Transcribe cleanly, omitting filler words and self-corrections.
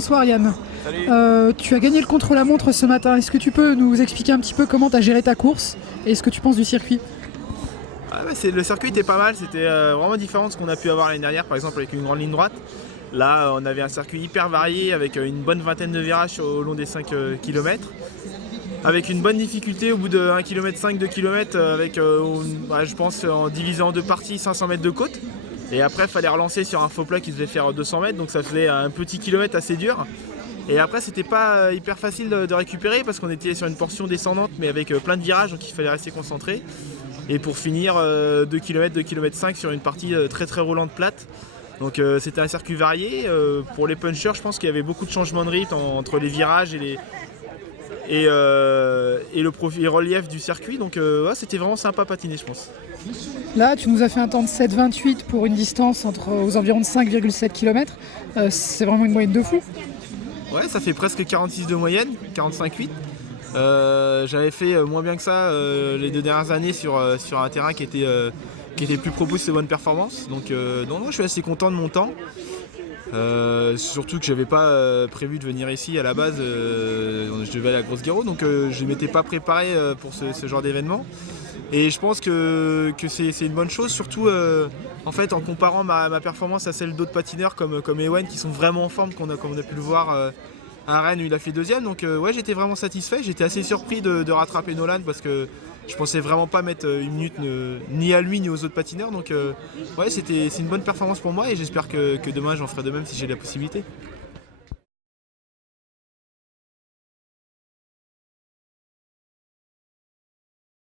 bonsoir Yann. Salut. Tu as gagné le contre-la-montre ce matin. Est-ce que tu peux nous expliquer un petit peu comment tu as géré ta course et ce que tu penses du circuit? Le circuit était pas mal, c'était vraiment différent de ce qu'on a pu avoir l'année dernière, par exemple avec une grande ligne droite. Là, on avait un circuit hyper varié avec une bonne vingtaine de virages au long des 5 km. Avec une bonne difficulté au bout de 1,5 km, 2 km, avec, je pense, en divisant en deux parties, 500 mètres de côte. Et après, il fallait relancer sur un faux plat qui devait faire 200 mètres, donc ça faisait un petit kilomètre assez dur. Et après, c'était pas hyper facile de récupérer parce qu'on était sur une portion descendante, mais avec plein de virages, donc il fallait rester concentré. Et pour finir, 2 km, 2 km 5 sur une partie très très roulante plate. Donc c'était un circuit varié. Pour les punchers, je pense qu'il y avait beaucoup de changements de rythme entre les virages et le profil relief du circuit. Donc c'était vraiment sympa à patiner, je pense. Là, tu nous as fait un temps de 7,28 pour une distance aux environs de 5,7 km. C'est vraiment une moyenne de fou. Ouais, ça fait presque 46 de moyenne, 45,8. J'avais fait moins bien que ça les 2 dernières années sur un terrain qui était plus propice aux bonnes performances. Donc je suis assez content de mon temps. Surtout que j'avais pas prévu de venir ici à la base. Je devais aller à Grosse-Guérot, donc je ne m'étais pas préparé pour ce genre d'événement. Et je pense que c'est une bonne chose, surtout en fait en comparant ma performance à celle d'autres patineurs comme Ewen qui sont vraiment en forme, comme on a pu le voir à Rennes où il a fait deuxième. Donc ouais, j'étais vraiment satisfait. J'étais assez surpris de rattraper Nolan parce que je pensais vraiment pas mettre une minute ni à lui ni aux autres patineurs. Donc ouais, c'est une bonne performance pour moi et j'espère que demain j'en ferai de même si j'ai la possibilité.